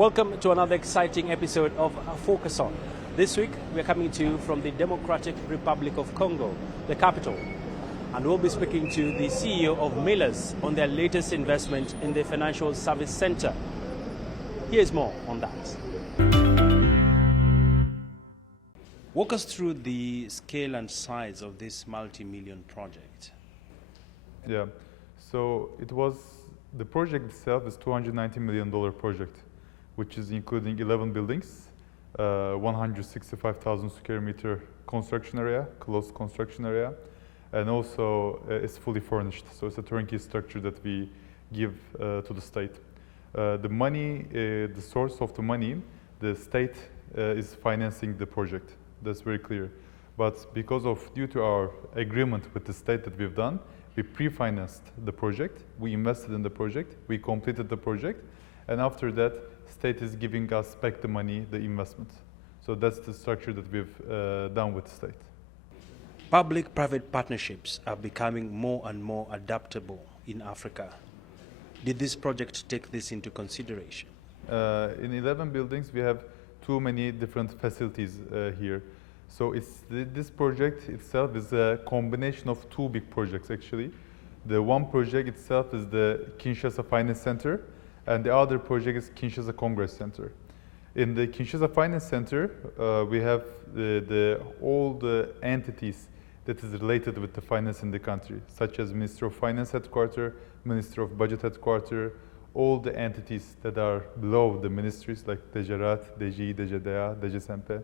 Welcome to another exciting episode of Focus On. This week we're coming to you from the Democratic Republic of Congo, the capital, and we'll be speaking to the CEO of Millers on their latest investment in the Financial Service Centre. Here's more on that. Walk us through the scale and size of this multi-million project. Yeah, so the project itself is $290 million project, which is including 11 buildings, 165,000 square meter construction area, closed construction area, and also it's fully furnished. So it's a turnkey structure that we give to the state. The money, the source of the money, the state is financing the project. That's very clear. But due to our agreement with the state that we've done, we pre-financed the project, we invested in the project, we completed the project, and after that, state is giving us back the money, the investment. So that's the structure that we've done with the state. Public-private partnerships are becoming more and more adaptable in Africa. Did this project take this into consideration? In 11 buildings, we have too many different facilities here. So this project itself is a combination of two big projects, actually. The one project itself is the Kinshasa Financial Centre, and the other project is Kinshasa Congress Center. In the Kinshasa Finance Center, we have all the entities that is related with the finance in the country, such as Ministry of Finance Headquarters, Ministry of Budget Headquarters, all the entities that are below the ministries like DGRAT, DGI, DGDA, DGSMP,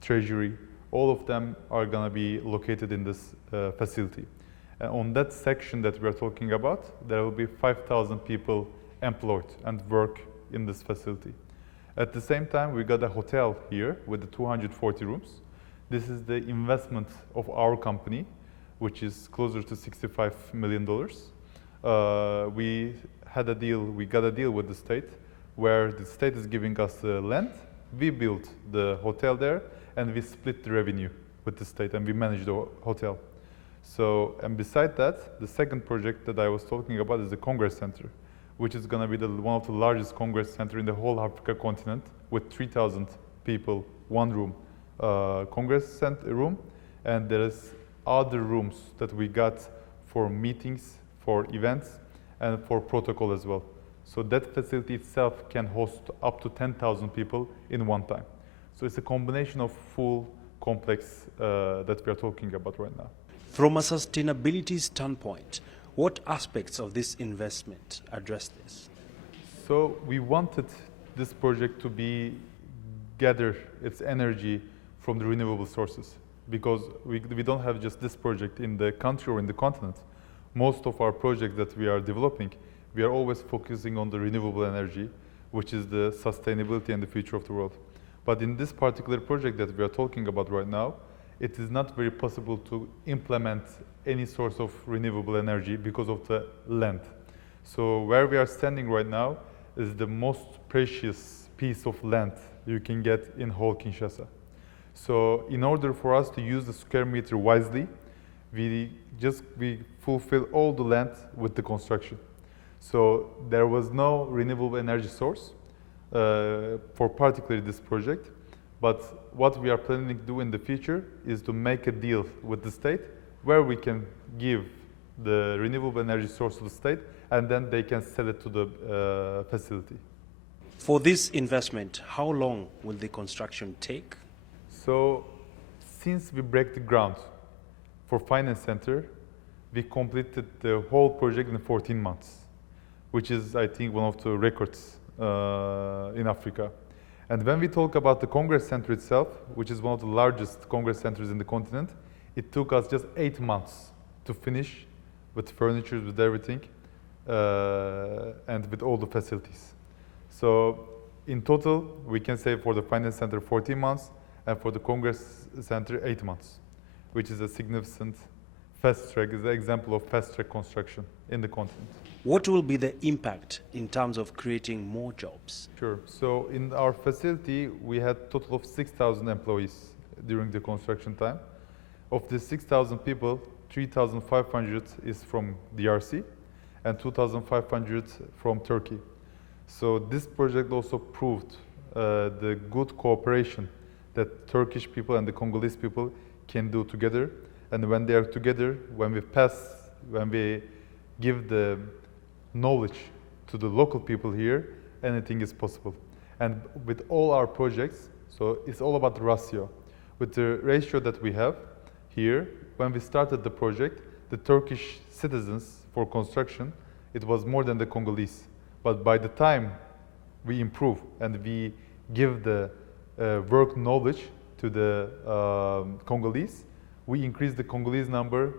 Treasury, all of them are going to be located in this facility. And on that section that we are talking about, there will be 5,000 people employed and work in this facility. At the same time, we got a hotel here with the 240 rooms. This is the investment of our company, which is closer to $65 million. We got a deal with the state where the state is giving us the land. We built the hotel there and we split the revenue with the state and we manage the hotel. So, and beside that, the second project that I was talking about is the Congress Center, which is going to be one of the largest Congress Center in the whole Africa continent with 3,000 people, one room, Congress Center room, and there is other rooms that we got for meetings, for events, and for protocol as well. So that facility itself can host up to 10,000 people in one time. So it's a combination of full complex that we are talking about right now. From a sustainability standpoint, what aspects of this investment address this? So we wanted this project to gather its energy from the renewable sources, because we don't have just this project in the country or in the continent. Most of our projects that we are developing, we are always focusing on the renewable energy, which is the sustainability and the future of the world. But in this particular project that we are talking about right now, it is not very possible to implement any source of renewable energy because of the land. So where we are standing right now is the most precious piece of land you can get in whole Kinshasa. So in order for us to use the square meter wisely, we fulfill all the land with the construction. So there was no renewable energy source for particularly this project. But what we are planning to do in the future is to make a deal with the state where we can give the renewable energy source to the state and then they can sell it to the facility. For this investment, how long will the construction take? So since we break the ground for Finance Center, we completed the whole project in 14 months, which is, I think, one of the records in Africa. And when we talk about the Congress Center itself, which is one of the largest Congress centers in the continent, it took us just 8 months to finish with furniture, with everything, and with all the facilities. So in total, we can say for the Finance Center 14 months, and for the Congress Center 8 months, which is a significant fast track, is an example of fast track construction in the continent. What will be the impact in terms of creating more jobs? Sure. So in our facility, we had a total of 6,000 employees during the construction time. Of the 6,000 people, 3,500 is from DRC and 2,500 from Turkey. So this project also proved the good cooperation that Turkish people and the Congolese people can do together. And when they are together, when we give the knowledge to the local people here, anything is possible. And with all our projects, so it's all about the ratio. With the ratio that we have here, when we started the project, the Turkish citizens for construction, it was more than the Congolese. But by the time we improve and we give the work knowledge to the Congolese, we increase the Congolese number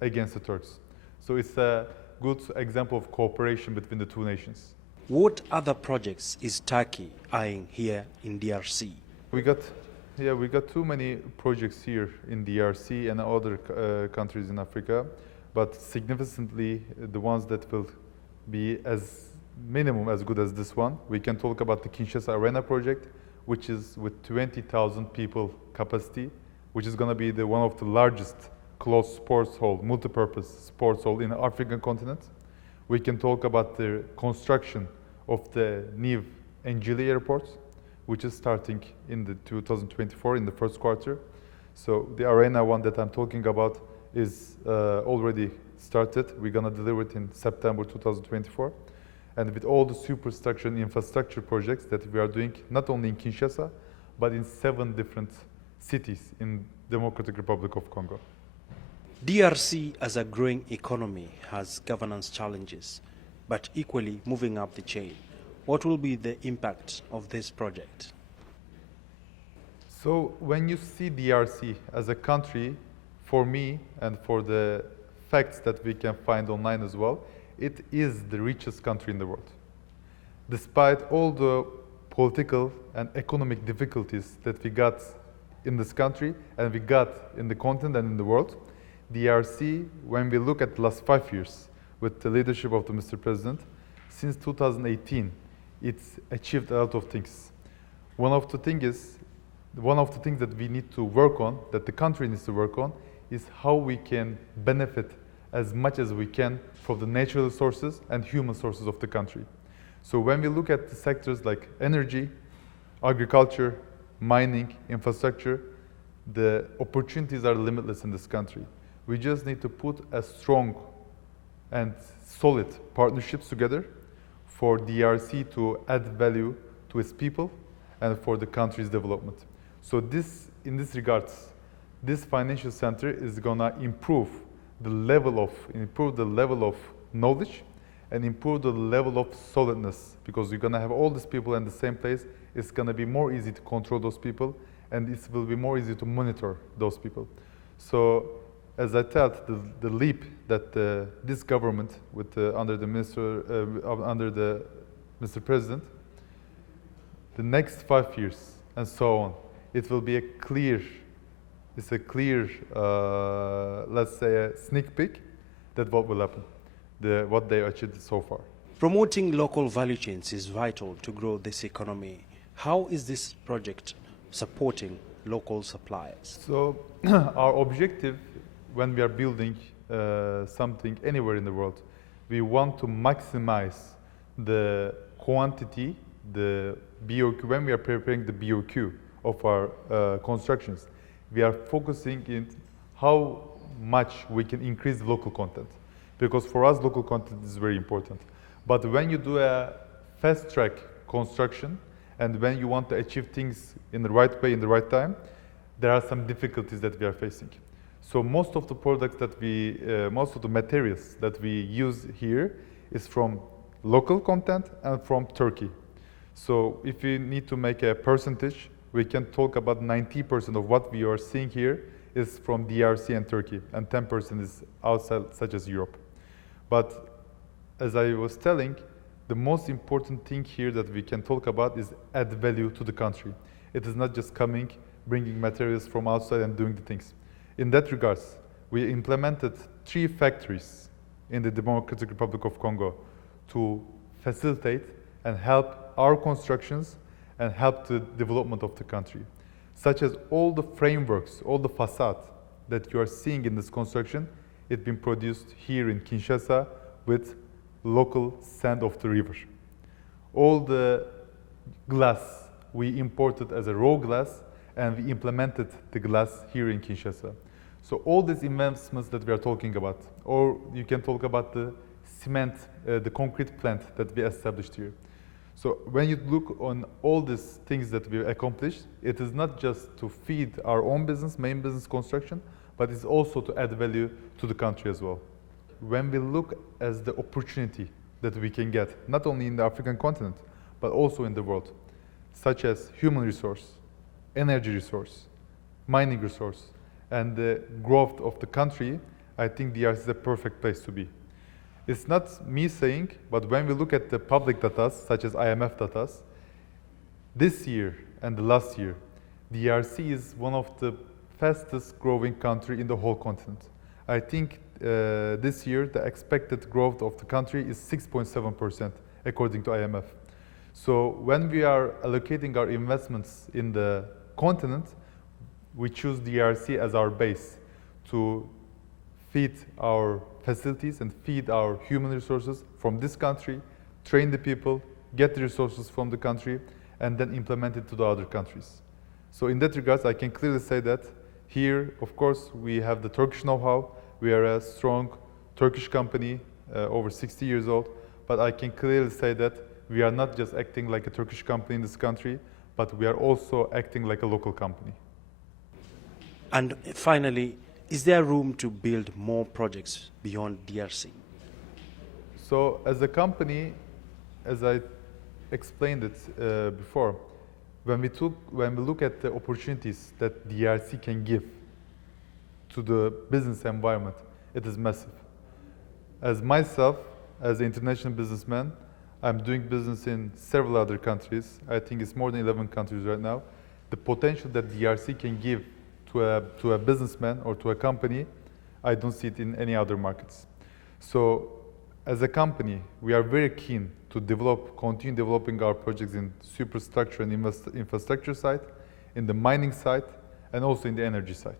against the Turks. So it's a good example of cooperation between the two nations. What other projects is Turkey eyeing here in DRC? We got too many projects here in DRC and other countries in Africa, but significantly the ones that will be as minimum as good as this one. We can talk about the Kinshasa Arena project, which is with 20,000 people capacity, which is going to be one of the largest closed sports hall, multi-purpose sports hall in the African continent. We can talk about the construction of the new Njili airport, which is starting in the 2024 in the first quarter. So the arena one that I'm talking about is already started. We're going to deliver it in September 2024. And with all the superstructure and infrastructure projects that we are doing, not only in Kinshasa, but in 7 different cities in Democratic Republic of Congo. DRC as a growing economy has governance challenges, but equally moving up the chain. What will be the impact of this project? So when you see DRC as a country, for me and for the facts that we can find online as well, it is the richest country in the world. Despite all the political and economic difficulties that we got in this country and we got in the continent and in the world, DRC, when we look at the last 5 years with the leadership of the Mr. President, since 2018, it's achieved a lot of things. One of the things that we need to work on, that the country needs to work on, is how we can benefit as much as we can from the natural resources and human sources of the country. So when we look at the sectors like energy, agriculture, mining, infrastructure, the opportunities are limitless in this country. We just need to put a strong and solid partnerships together for DRC to add value to its people and for the country's development. So in this regards, this financial center is gonna improve the level of knowledge and improve the level of solidness, because you're gonna have all these people in the same place. It's gonna be more easy to control those people, and it will be more easy to monitor those people. So, as I said, the leap that this government, under the Mr. President, the next 5 years and so on, it will be it's a clear, let's say, a sneak peek that what will happen, what they achieved so far. Promoting local value chains is vital to grow this economy. How is this project supporting local suppliers? So our objective when we are building something anywhere in the world, we want to maximize the quantity, the BOQ. When we are preparing the BOQ of our constructions, we are focusing in how much we can increase the local content. Because for us, local content is very important. But when you do a fast-track construction, and when you want to achieve things in the right way, in the right time, there are some difficulties that we are facing. So most of the products that most of the materials that we use here is from local content and from Turkey. So if we need to make a percentage, we can talk about 90% of what we are seeing here is from DRC and Turkey, and 10% is outside, such as Europe. But as I was telling, the most important thing here that we can talk about is add value to the country. It is not just coming, bringing materials from outside and doing the things. In that regards, we implemented 3 factories in the Democratic Republic of Congo to facilitate and help our constructions and help the development of the country, such as all the frameworks, all the facade that you are seeing in this construction, it's been produced here in Kinshasa with local sand of the river. All the glass we imported as a raw glass, and we implemented the glass here in Kinshasa. So all these investments that we are talking about, or you can talk about the cement, the concrete plant that we established here. So when you look on all these things that we accomplished, it is not just to feed our own business, main business construction, but it's also to add value to the country as well. When we look as the opportunity that we can get, not only in the African continent, but also in the world, such as human resource, energy resource, mining resource, and the growth of the country, I think DRC is the perfect place to be. It's not me saying, but when we look at the public data, such as IMF data, this year and the last year, DRC is one of the fastest growing country in the whole continent. I think this year the expected growth of the country is 6.7% according to IMF. So when we are allocating our investments in the continent, we choose DRC as our base to feed our facilities and feed our human resources from this country, train the people, get the resources from the country, and then implement it to the other countries. So in that regards, I can clearly say that here, of course, we have the Turkish know-how. We are a strong Turkish company, over 60 years old, but I can clearly say that we are not just acting like a Turkish company in this country, but we are also acting like a local company. And finally, is there room to build more projects beyond DRC? So as a company, as I explained it before, when we look at the opportunities that DRC can give to the business environment, it is massive. As myself, as an international businessman, I'm doing business in several other countries. I think it's more than 11 countries right now. The potential that DRC can give to a businessman or to a company, I don't see it in any other markets. So as a company, we are very keen to continue developing our projects in superstructure and infrastructure side, in the mining side, and also in the energy side.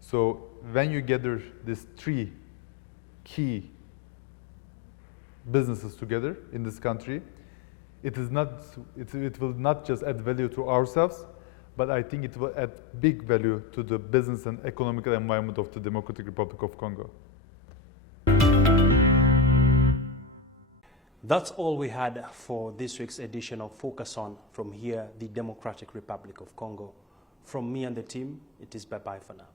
So when you gather these three key businesses together in this country, it will not just add value to ourselves, but I think it will add big value to the business and economical environment of the Democratic Republic of Congo. That's all we had for this week's edition of Focus On from here, the Democratic Republic of Congo. From me and the team, it is bye-bye for now.